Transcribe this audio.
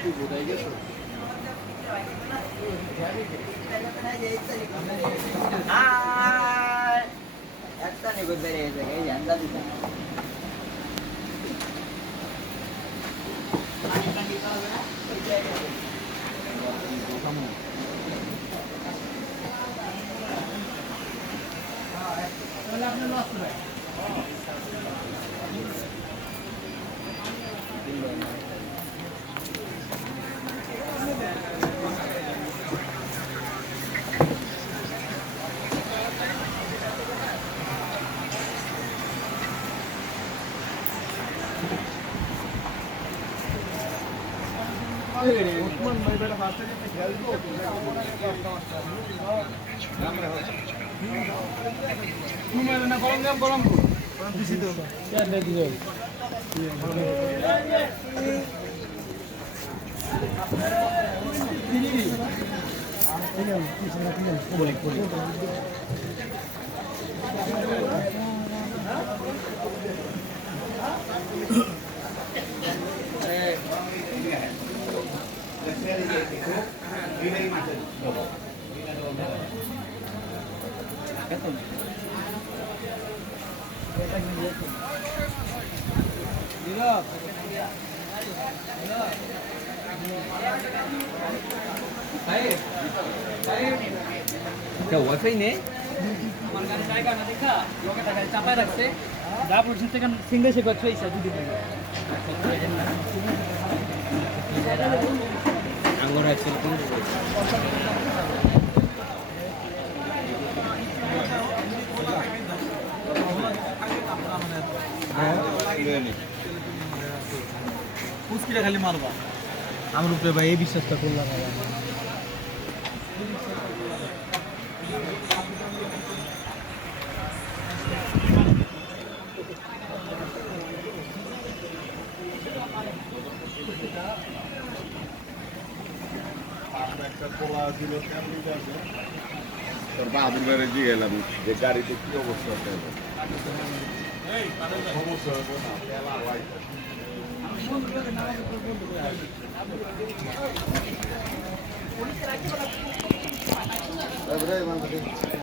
তুই বোঝাই গেছো একটা নিয়ে বেরিয়ে এই জানলা দিতে আপনি লস ভাই ওসমান ভাই বেটা হাতে যেতে খেলবো না গরম গরম গরম গরম দিছি তো কে দেখি যাও ওয়াইফাই নেই আমার গাড়ি জায়গা না দেখা লোকে টাকা চাপায় রাখছে যা পড়ছে সেখানে সিঙ্গেল সে করছে ইচ্ছা দুদিন আঙ্গুর আছে কোন পুষ্কিটা খালি মারবা আমার উপরে ভাই এই বিশ্বাসটা করলাম তোর বাবুর ঘরে দিয়ে গেলাম যে গাড়িতে কি অবস্থা আছে